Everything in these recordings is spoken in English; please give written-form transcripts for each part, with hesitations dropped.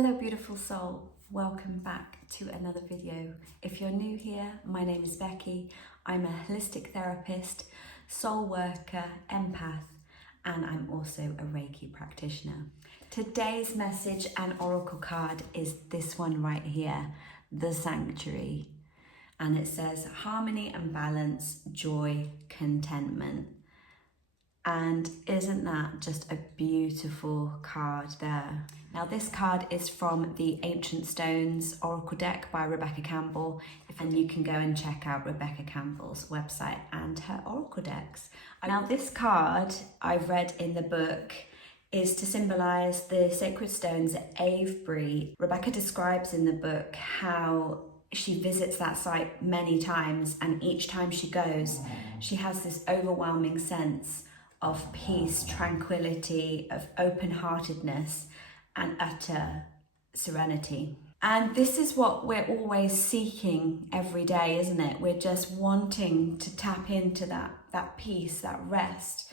Hello beautiful soul, welcome back to another video. If you're new here, my name is Becky. I'm a holistic therapist, soul worker, empath, and I'm also a Reiki practitioner. Today's message and oracle card is this one right here, the Sanctuary. And it says harmony and balance, joy, contentment. And isn't that just a beautiful card there? Now this card is from the Ancient Stones Oracle deck by Rebecca Campbell, and you can go and check out Rebecca Campbell's website and her oracle decks. Now this card I've read in the book is to symbolize the sacred stones at Avebury. Rebecca describes in the book how she visits that site many times, and each time she goes, she has this overwhelming sense of peace, tranquility, of open-heartedness and utter serenity. And this is what we're always seeking every day, isn't it? We're just wanting to tap into that peace, that rest,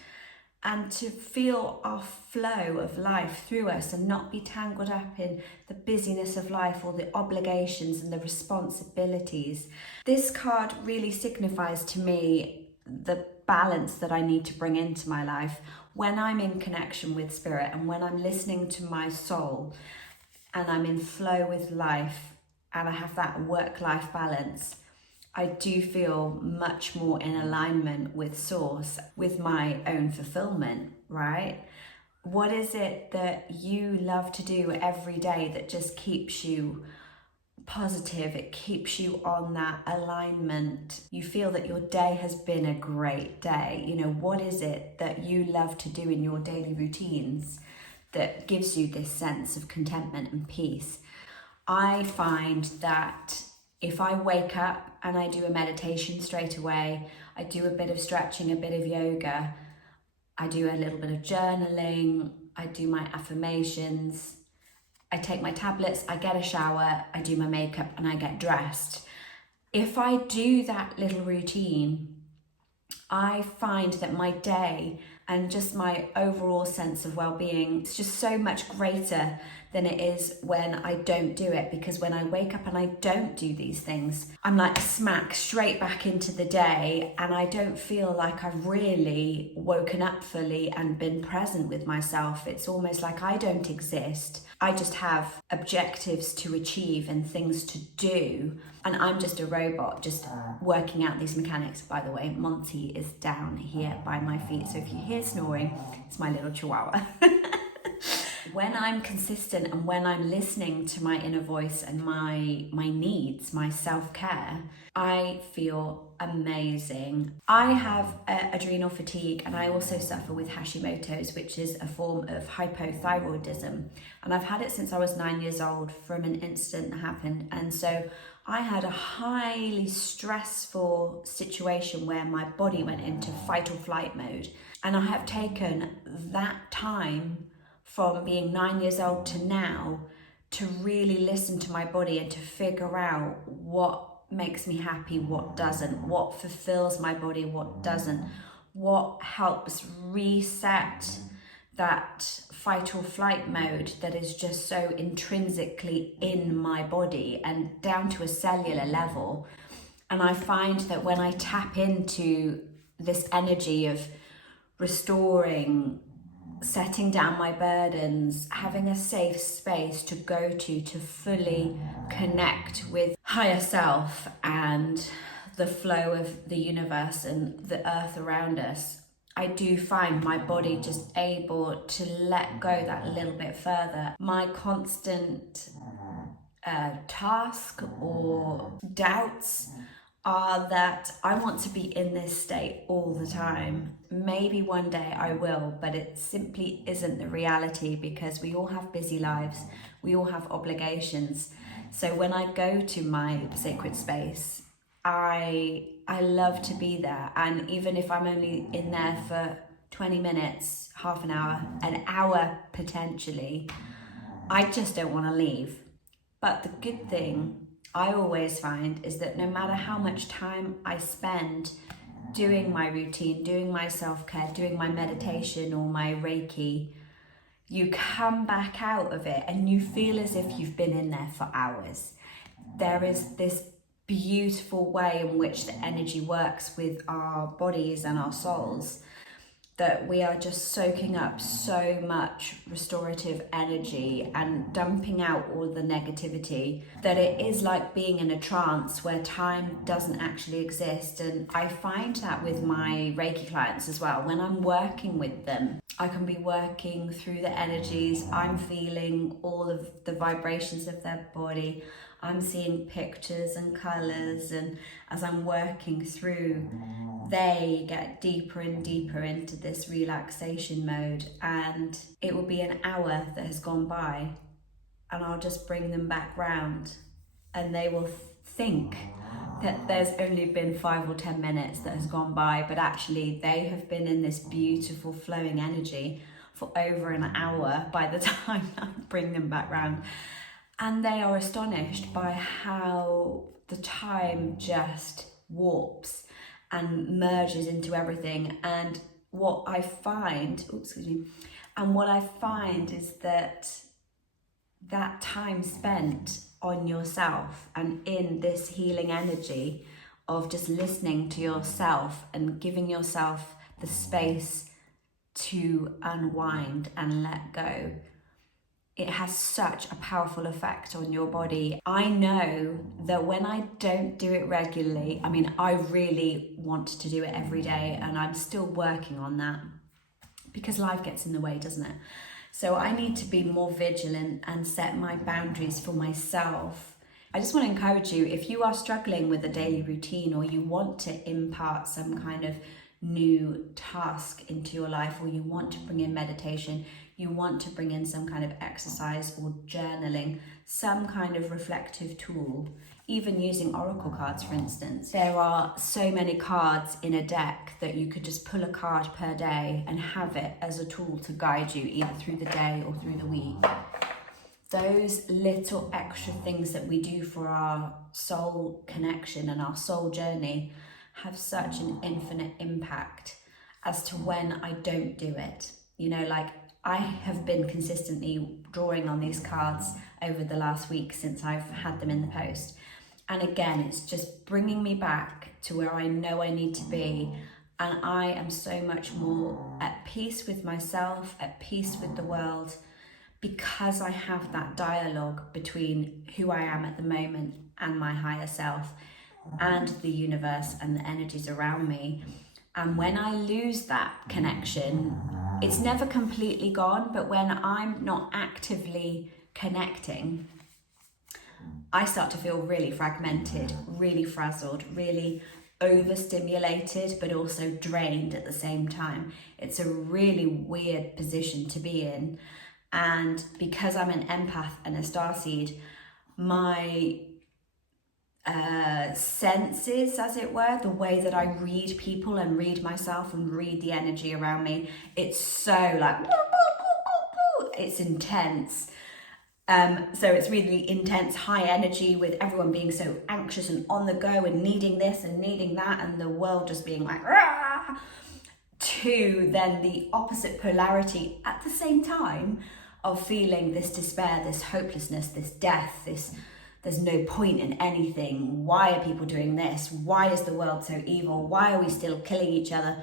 and to feel our flow of life through us and not be tangled up in the busyness of life or the obligations and the responsibilities. This card really signifies to me the balance that I need to bring into my life when I'm in connection with spirit and when I'm listening to my soul and I'm in flow with life and I have that work-life balance. I do feel much more in alignment with source, with my own fulfillment, right? What is it that you love to do every day that just keeps you positive? It keeps you on that alignment. You feel that your day has been a great day. You know, what is it that you love to do in your daily routines that gives you this sense of contentment and peace? I find that if I wake up and I do a meditation straight away, I do a bit of stretching, a bit of yoga, I do a little bit of journaling, I do my affirmations, I take my tablets, I get a shower, I do my makeup and I get dressed. If I do that little routine, I find that my day and just my overall sense of well-being is just so much greater than it is when I don't do it. Because when I wake up and I don't do these things, I'm like smack straight back into the day and I don't feel like I've really woken up fully and been present with myself. It's almost like I don't exist. I just have objectives to achieve and things to do, and I'm just a robot just working out these mechanics. By the way, Monty is down here by my feet, so if you hear snoring, it's my little chihuahua. When I'm consistent and when I'm listening to my inner voice and my needs, my self-care, I feel amazing. I have adrenal fatigue and I also suffer with Hashimoto's, which is a form of hypothyroidism. And I've had it since I was 9 years old from an incident that happened. And so I had a highly stressful situation where my body went into fight or flight mode. And I have taken that time from being 9 years old to now to really listen to my body and to figure out what makes me happy, what doesn't, what fulfills my body, what doesn't, what helps reset that fight or flight mode that is just so intrinsically in my body and down to a cellular level. And I find that when I tap into this energy of restoring, setting down my burdens, having a safe space to go to fully connect with higher self and the flow of the universe and the earth around us, I do find my body just able to let go that little bit further. My constant task or doubts are that I want to be in this state all the time. Maybe one day I will, but it simply isn't the reality because we all have busy lives, we all have obligations. So when I go to my sacred space, I love to be there. And even if I'm only in there for 20 minutes, half an hour potentially, I just don't want to leave. But the good thing I always find is that no matter how much time I spend doing my routine, doing my self-care, doing my meditation or my Reiki, you come back out of it and you feel as if you've been in there for hours. There is this beautiful way in which the energy works with our bodies and our souls, that we are just soaking up so much restorative energy and dumping out all the negativity, that it is like being in a trance where time doesn't actually exist. And I find that with my Reiki clients as well. When I'm working with them, I can be working through the energies. I'm feeling all of the vibrations of their body. I'm seeing pictures and colours, and as I'm working through, they get deeper and deeper into this relaxation mode, and it will be an hour that has gone by and I'll just bring them back round and they will think that there's only been 5 or 10 minutes that has gone by, but actually they have been in this beautiful flowing energy for over an hour by the time I bring them back round. And they are astonished by how the time just warps and merges into everything. And what I find, is that time spent on yourself and in this healing energy of just listening to yourself and giving yourself the space to unwind and let go, it has such a powerful effect on your body. I know that when I don't do it regularly, I really want to do it every day, and I'm still working on that because life gets in the way, doesn't it? So I need to be more vigilant and set my boundaries for myself. I just want to encourage you, if you are struggling with a daily routine, or you want to impart some kind of new task into your life, or you want to bring in meditation, you want to bring in some kind of exercise or journaling, some kind of reflective tool, even using oracle cards, for instance. There are so many cards in a deck that you could just pull a card per day and have it as a tool to guide you either through the day or through the week. Those little extra things that we do for our soul connection and our soul journey have such an infinite impact as to when I don't do it. I have been consistently drawing on these cards over the last week since I've had them in the post. And again, it's just bringing me back to where I know I need to be. And I am so much more at peace with myself, at peace with the world, because I have that dialogue between who I am at the moment and my higher self and the universe and the energies around me. And when I lose that connection, it's never completely gone, but when I'm not actively connecting, I start to feel really fragmented, really frazzled, really overstimulated, but also drained at the same time. It's a really weird position to be in. And because I'm an empath and a starseed, my senses, as it were, the way that I read people and read myself and read the energy around me, it's so it's intense. So it's really intense, high energy, with everyone being so anxious and on the go and needing this and needing that, and the world just being like, rah! To then the opposite polarity at the same time of feeling this despair, this hopelessness, this death, there's no point in anything. Why are people doing this? Why is the world so evil? Why are we still killing each other?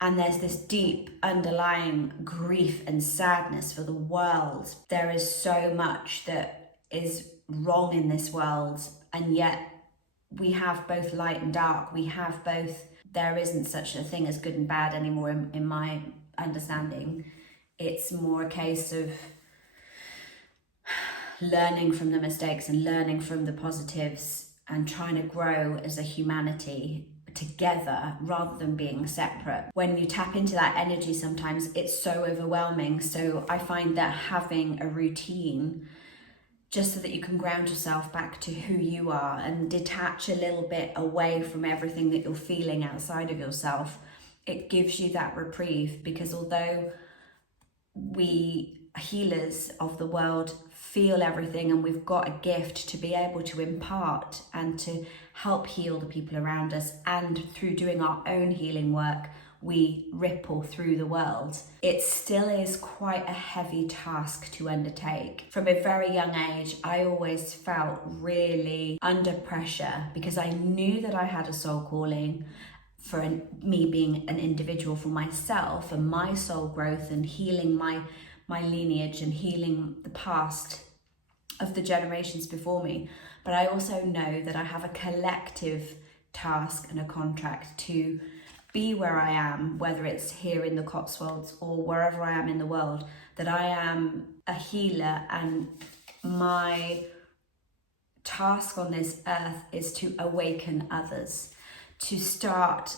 And there's this deep underlying grief and sadness for the world. There is so much that is wrong in this world, and yet we have both light and dark. We have both. There isn't such a thing as good and bad anymore in my understanding. It's more a case of learning from the mistakes and learning from the positives and trying to grow as a humanity together rather than being separate. When you tap into that energy, sometimes it's so overwhelming. So I find that having a routine, just so that you can ground yourself back to who you are and detach a little bit away from everything that you're feeling outside of yourself, it gives you that reprieve. Because although we healers of the world feel everything, and we've got a gift to be able to impart and to help heal the people around us, and through doing our own healing work, we ripple through the world. It still is quite a heavy task to undertake. From a very young age, I always felt really under pressure because I knew that I had a soul calling for me being an individual, for myself and my soul growth and healing my lineage and healing the past of the generations before me. But I also know that I have a collective task and a contract to be where I am, whether it's here in the Cotswolds or wherever I am in the world, that I am a healer, and my task on this earth is to awaken others, to start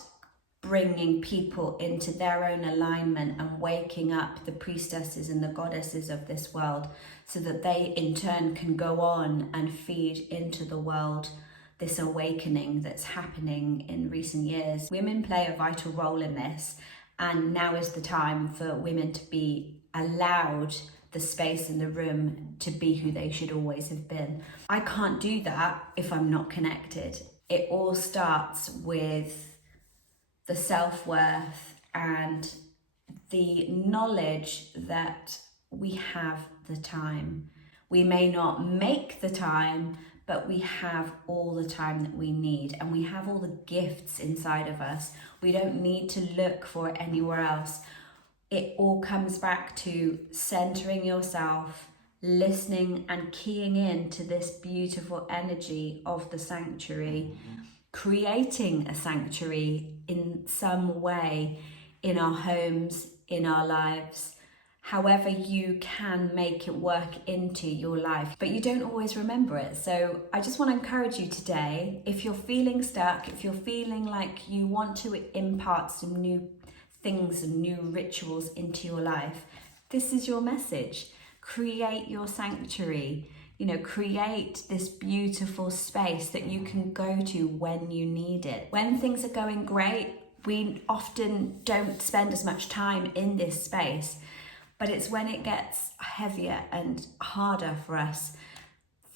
bringing people into their own alignment and waking up the priestesses and the goddesses of this world, so that they in turn can go on and feed into the world this awakening that's happening in recent years. Women play a vital role in this, and now is the time for women to be allowed the space in the room to be who they should always have been. I can't do that if I'm not connected. It all starts with the self-worth and the knowledge that we have the time. We may not make the time, but we have all the time that we need, and we have all the gifts inside of us. We don't need to look for it anywhere else. It all comes back to centering yourself, listening and keying in to this beautiful energy of the sanctuary, creating a sanctuary in some way in our homes, in our lives, however you can make it work into your life. But you don't always remember it. So I just want to encourage you today, if you're feeling stuck, if you're feeling like you want to impart some new things and new rituals into your life, this is your message. Create your sanctuary. Create this beautiful space that you can go to when you need it. When things are going great, we often don't spend as much time in this space, but it's when it gets heavier and harder for us,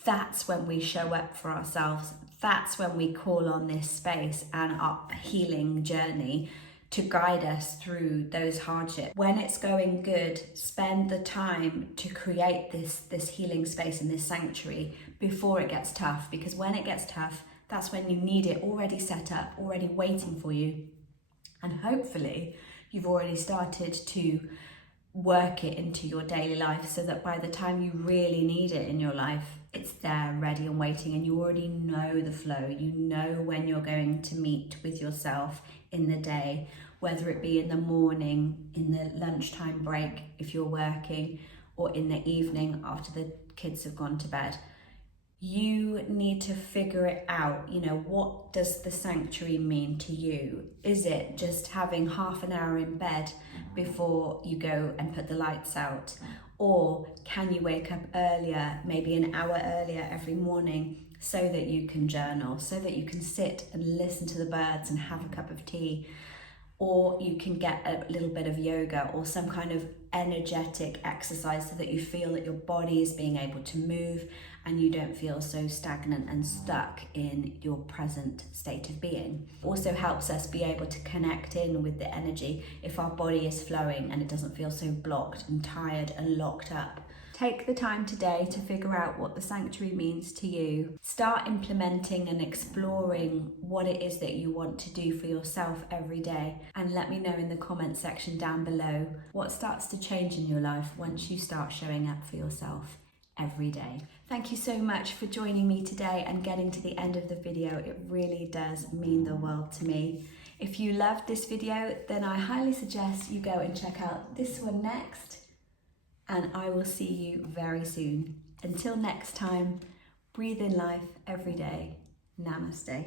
that's when we show up for ourselves. That's when we call on this space and our healing journey to guide us through those hardships. When it's going good, spend the time to create this healing space and this sanctuary before it gets tough, because when it gets tough, that's when you need it already set up, already waiting for you. And hopefully you've already started to work it into your daily life, so that by the time you really need it in your life, it's there ready and waiting, and you already know the flow. You know when you're going to meet with yourself in the day, whether it be in the morning, in the lunchtime break if you're working, or in the evening after the kids have gone to bed. You need to figure it out. What does the sanctuary mean to you? Is it just having half an hour in bed before you go and put the lights out? Or can you wake up earlier, maybe an hour earlier every morning, so that you can journal, so that you can sit and listen to the birds and have a cup of tea? Or you can get a little bit of yoga or some kind of energetic exercise, so that you feel that your body is being able to move and you don't feel so stagnant and stuck in your present state of being. Also helps us be able to connect in with the energy if our body is flowing and it doesn't feel so blocked and tired and locked up. Take the time today to figure out what the sanctuary means to you. Start implementing and exploring what it is that you want to do for yourself every day. And let me know in the comment section down below what starts to change in your life once you start showing up for yourself every day. Thank you so much for joining me today and getting to the end of the video. It really does mean the world to me. If you loved this video, then I highly suggest you go and check out this one next. And I will see you very soon. Until next time, breathe in life every day. Namaste.